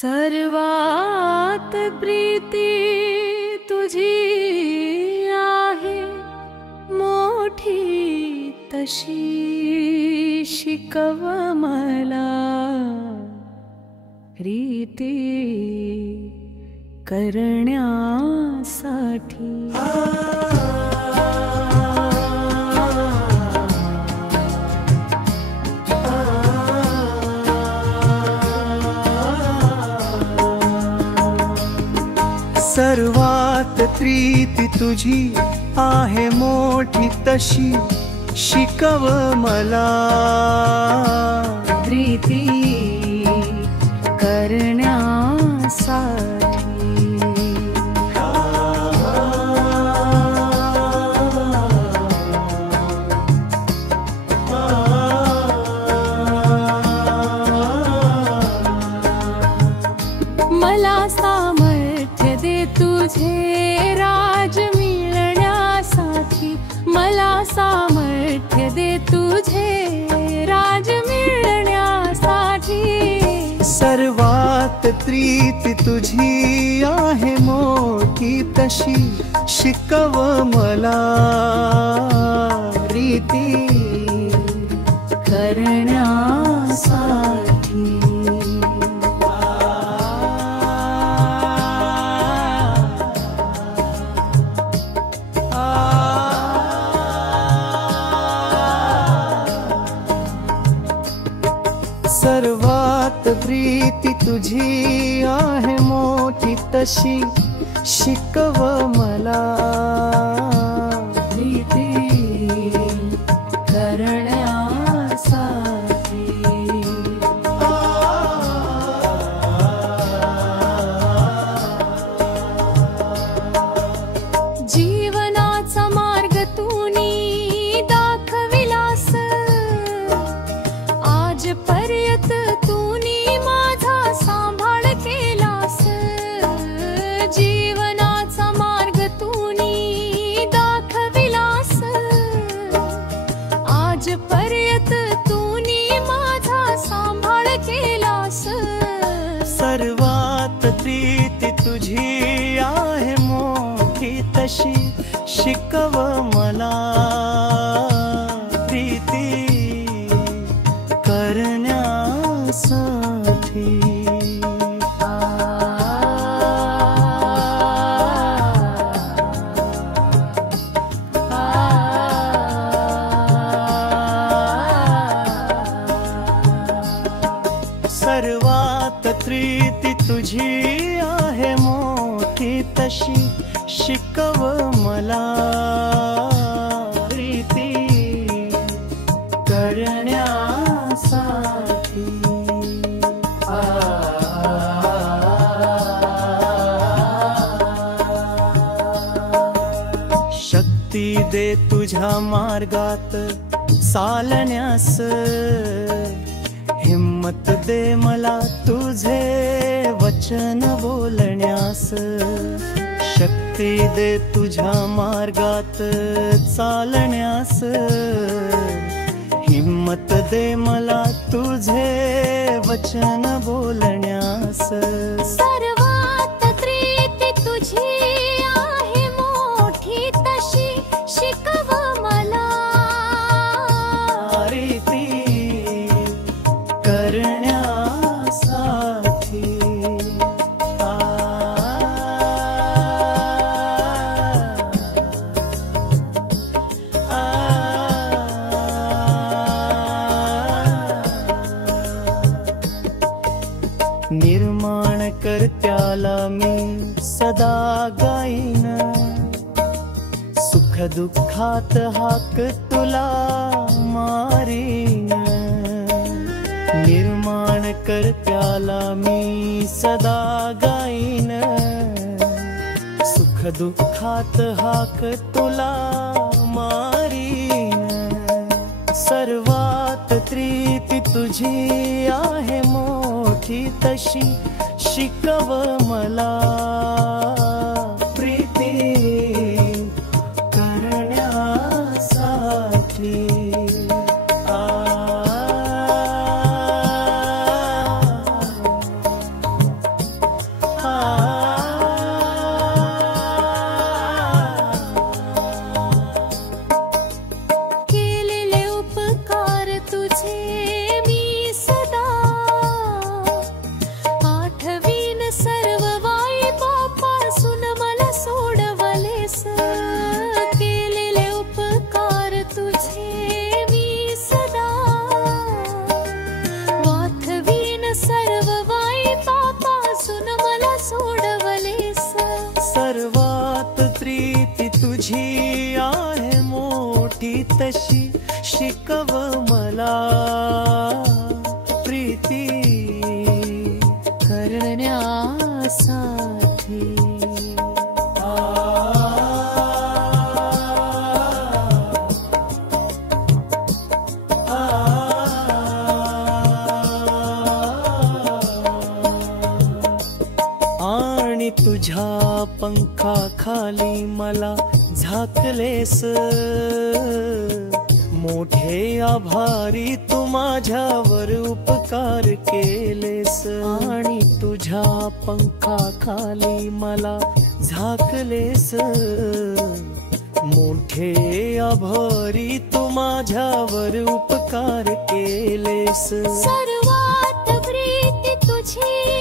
सर्वात प्रीती तुझी आहे मोठी तशी शिकव मला रीती करण्यासाठी। सर्वात प्रीती तुझी आहे मोठी तशी शिकव मला प्रीती करण्यासाठी। मला सामर्थ्य दे तुझे राज मिळण्यासाठी। मला सामर्थ्य दे तुझे राज मिळण्यासाठी। सर्वात प्रीती तुझी आहे मोठी तशी शिकव मला रीती करण्यासाठी। सर्वात प्रीती तुझी आहे मोठी तशी शिकव मला प्रीती करण्यासाठी। जीवनाचा मार्ग तूनी दाखविलास आजपर्यंत तूनी माझा सांभाळ केलास। जीवनाचा मार्ग तूनी दाखविलास आजपर्यंत तूनी माझा सांभाळ केलास। सर्वात प्रीती तुझी आहे मोठी तशी शिकव मला प्रीती करण्यासाठी। सर्वात प्रीती तुझी आहे मोठी तशी शिकव मला रीती करण्यासाठी। शक्ती दे तुझ्या मार्गात चालण्यास हिम्मत दे मला तुझे वचन बोलण्यास। शक्ती दे तुझ्या मार्गात चालण्यास हिम्मत दे मला तुझे वचन बोलण्यास। सर्वात प्रीती तुझी आहे मोठी तशी शिकव मला रीती करण्यासाठी। निर्माण करत्याला मी सदा गाईन सुख दुःखात हाक तुला मारीन। निर्माण करत्याला मी सदा गाईन सुख दुःखात हाक तुला मारीन। सर्वात प्रीती तुझी आहे मोठी तशी शिकव मला प्रीती करण्यासाठी। तुझी आहे मोठी तशी शिकव मला प्रीती करण्यासाठी आणि तुझ्या पंखाखाली मला झाकलेस मोठे आभारी तू माझ्यावर उपकार केलेस आणि तुझ्या पंखाखाली मला झाकलेस मोठे आभारी तू माझ्यावर उपकार केलेस सर्वात प्रीती तुझी